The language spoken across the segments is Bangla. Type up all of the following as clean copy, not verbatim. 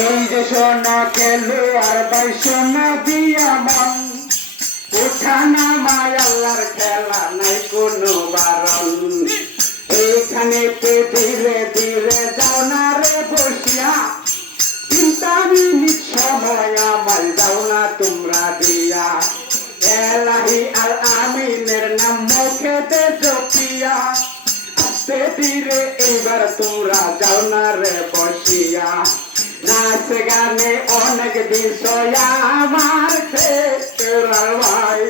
এই যে সোনা খেলো আর ভাই সোনা দিয়া মন উঠানা মায় আল্লাহর খেলা নাই কোনো বারণ এইখানে ধীরে ধীরে যাও না রে বসিয়া 3 মিনিট সময় আমায় যাও না তোমরা দিয়া এলাহি আল আমিনের নাম মুখেতে জপিয়া আস্তে ধীরে এইবার তোমরা যাও না রে বসিয়া নাচ গানে অনেক বিষয় আমার ভাই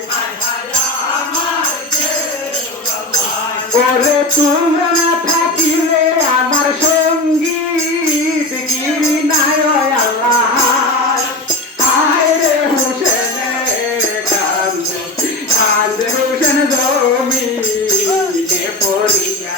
ওরে তোমরা না থাকিলে আমার সঙ্গীত গিরি নাই আল্লাহ হায় রে হুসেন কান্দে হুসেন জমি পড়িয়া